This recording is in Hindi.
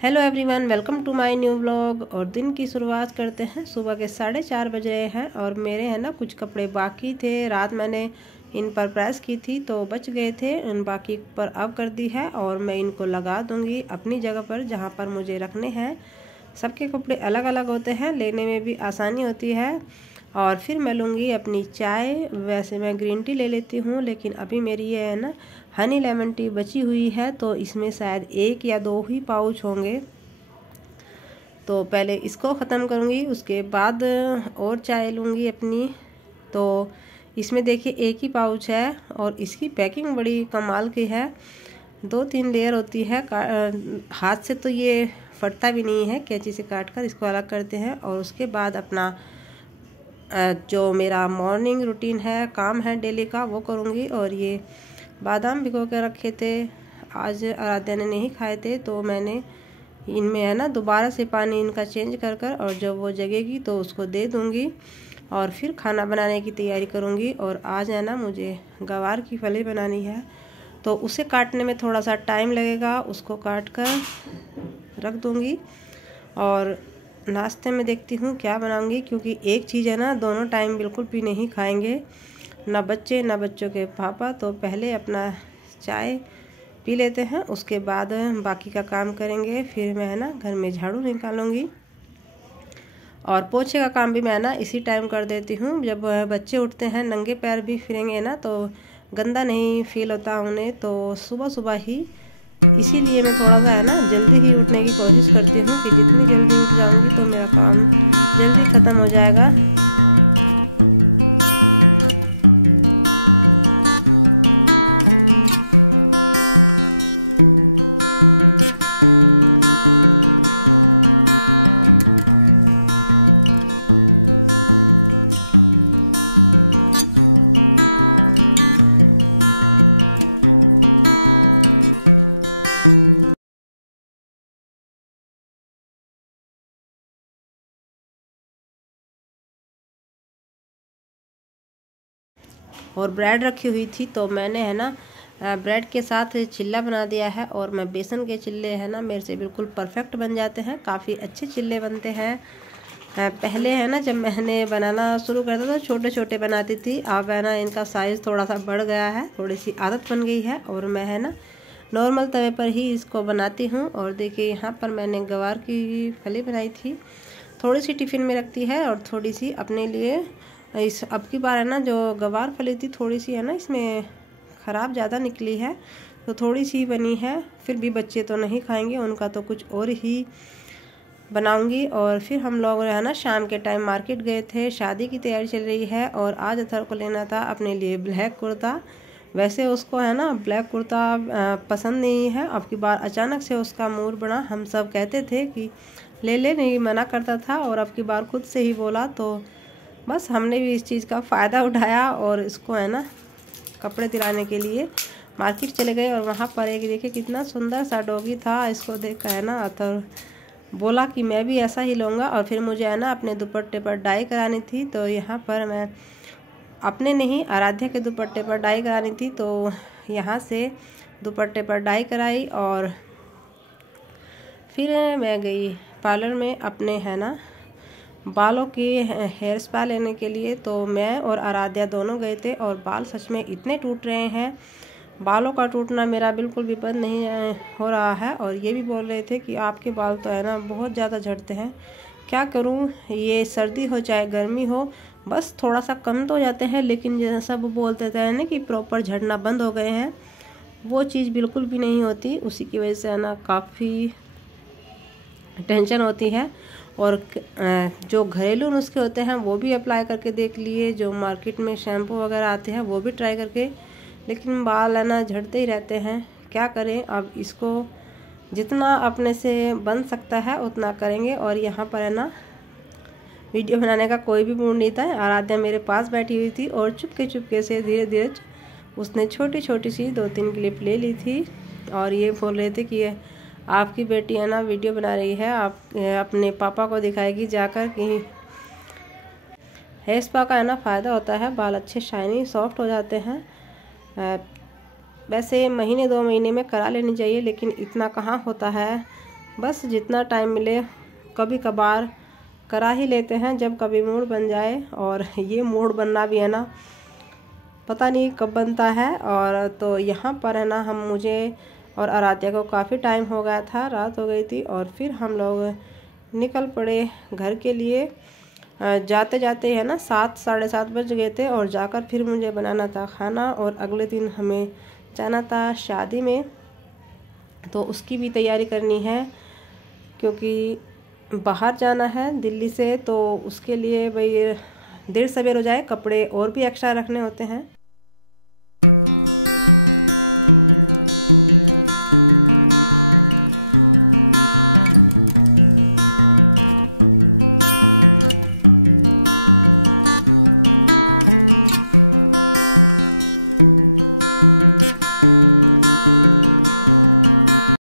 Hello everyone, welcome to my new vlog. और दिन की शुरुआत करते हैं। सुबह के 4:30 बज रहे हैं और मेरे है ना कुछ कपड़े बाकी थे। रात मैंने इन पर प्रेस की थी तो बच गए थे, इन बाकी पर अब कर दी है और मैं इनको लगा दूंगी अपनी जगह पर जहां पर मुझे रखने हैं। सबके कपड़े अलग अलग होते हैं, लेने में भी आसानी होती है। और फिर मैं लूँगी अपनी चाय। वैसे मैं ग्रीन टी ले लेती हूँ, लेकिन अभी मेरी ये है ना हनी लेमन टी बची हुई है, तो इसमें शायद 1 या 2 ही पाउच होंगे। तो पहले इसको ख़त्म करूँगी, उसके बाद और चाय लूँगी अपनी। तो इसमें देखिए 1 ही पाउच है और इसकी पैकिंग बड़ी कमाल की है। 2-3 लेयर होती है। हाथ से तो ये फटता भी नहीं है। कैंची से काट कर इसको अलग करते हैं और उसके बाद अपना जो मेरा मॉर्निंग रूटीन है, काम है डेली का, वो करूँगी। और ये बादाम भिगो के रखे थे, आज आराध्या ने नहीं खाए थे, तो मैंने इनमें है ना दोबारा से पानी इनका चेंज कर कर और जब वो जगेगी तो उसको दे दूँगी और फिर खाना बनाने की तैयारी करूँगी। और आज है ना मुझे गवार की फली बनानी है, तो उसे काटने में थोड़ा सा टाइम लगेगा। उसको काट कर रख दूँगी और नाश्ते में देखती हूँ क्या बनाऊँगी, क्योंकि एक चीज़ है ना दोनों टाइम बिल्कुल भी नहीं खाएंगे, ना बच्चे ना बच्चों के पापा। तो पहले अपना चाय पी लेते हैं, उसके बाद बाकी का काम करेंगे। फिर मैं है ना घर में झाड़ू निकालूंगी और पोछे का काम भी मैं ना इसी टाइम कर देती हूँ। जब बच्चे उठते हैं नंगे पैर भी फिरेंगे ना तो गंदा नहीं फील होता उन्हें, तो सुबह सुबह ही इसीलिए मैं थोड़ा सा है ना जल्दी ही उठने की कोशिश करती हूँ कि जितनी जल्दी उठ जाऊँगी तो मेरा काम जल्दी ख़त्म हो जाएगा। और ब्रेड रखी हुई थी, तो मैंने है ना ब्रेड के साथ चिल्ला बना दिया है। और मैं बेसन के चिल्ले है ना मेरे से बिल्कुल परफेक्ट बन जाते हैं, काफ़ी अच्छे चिल्ले बनते हैं। पहले है ना जब मैंने बनाना शुरू करता था छोटे छोटे बनाती थी, अब है ना इनका साइज़ थोड़ा सा बढ़ गया है, थोड़ी सी आदत बन गई है और मैं है ना नॉर्मल तवे पर ही इसको बनाती हूँ। और देखिए यहाँ पर मैंने गवार की फली बनाई थी, थोड़ी सी टिफ़िन में रखती है और थोड़ी सी अपने लिए। इस अब की बार है ना जो गवार फली थी थोड़ी सी है ना इसमें ख़राब ज़्यादा निकली है, तो थोड़ी सी बनी है। फिर भी बच्चे तो नहीं खाएंगे, उनका तो कुछ और ही बनाऊंगी। और फिर हम लोग है ना शाम के टाइम मार्केट गए थे, शादी की तैयारी चल रही है और आज अथर को लेना था अपने लिए ब्लैक कुर्ता। वैसे उसको है ना ब्लैक कुर्ता पसंद नहीं है, अब की बार अचानक से उसका मूड बना। हम सब कहते थे कि ले ले, नहीं मना करता था और अब की बार खुद से ही बोला, तो बस हमने भी इस चीज़ का फ़ायदा उठाया और इसको है ना कपड़े दिलाने के लिए मार्केट चले गए। और वहाँ पर एक देखिए कितना सुंदर सा डॉगी था, इसको देख कर है ना अथर बोला कि मैं भी ऐसा ही लूँगा। और फिर मुझे है ना अपने दुपट्टे पर डाई करानी थी, तो यहाँ पर मैं अपने नहीं आराध्या के दुपट्टे पर डाई करानी थी, तो यहाँ से दुपट्टे पर डाई कराई। और फिर मैं गई पार्लर में अपने है ना बालों की हेयर स्पा लेने के लिए। तो मैं और आराध्या दोनों गए थे और बाल सच में इतने टूट रहे हैं, बालों का टूटना मेरा बिल्कुल भी बंद नहीं हो रहा है। और ये भी बोल रहे थे कि आपके बाल तो है ना बहुत ज़्यादा झड़ते हैं। क्या करूं, ये सर्दी हो चाहे गर्मी हो, बस थोड़ा सा कम तो हो जाते हैं, लेकिन जैसा वो बोलते थे ना कि प्रॉपर झड़ना बंद हो गए हैं, वो चीज़ बिल्कुल भी नहीं होती। उसी की वजह से है ना काफ़ी टेंशन होती है। और जो घरेलू नुस्खे होते हैं वो भी अप्लाई करके देख लिए, जो मार्केट में शैम्पू वगैरह आते हैं वो भी ट्राई करके, लेकिन बाल है ना झड़ते ही रहते हैं। क्या करें, अब इसको जितना अपने से बन सकता है उतना करेंगे। और यहाँ पर है ना वीडियो बनाने का कोई भी मूड नहीं था। आराध्या मेरे पास बैठी हुई थी और चुपके चुपके से धीरे धीरे उसने छोटी छोटी सी 2-3 क्लिप ले ली थी। और ये बोल रहे थे कि आपकी बेटी है ना वीडियो बना रही है, आप अपने पापा को दिखाएगी जाकर कि हेयर स्पा का है ना फ़ायदा होता है, बाल अच्छे शाइनी सॉफ्ट हो जाते हैं। वैसे महीने 2 महीने में करा लेनी चाहिए, लेकिन इतना कहाँ होता है। बस जितना टाइम मिले कभी कभार करा ही लेते हैं जब कभी मूड बन जाए। और ये मूड बनना भी है ना पता नहीं कब बनता है। और तो यहाँ पर है ना मुझे और आराध्या को काफ़ी टाइम हो गया था, रात हो गई थी और फिर हम लोग निकल पड़े घर के लिए। जाते जाते है ना 7 साढ़े 7 बज गए थे और जाकर फिर मुझे बनाना था खाना और अगले दिन हमें जाना था शादी में, तो उसकी भी तैयारी करनी है क्योंकि बाहर जाना है दिल्ली से। तो उसके लिए भाई देर सवेर हो जाए, कपड़े और भी एक्स्ट्रा रखने होते हैं।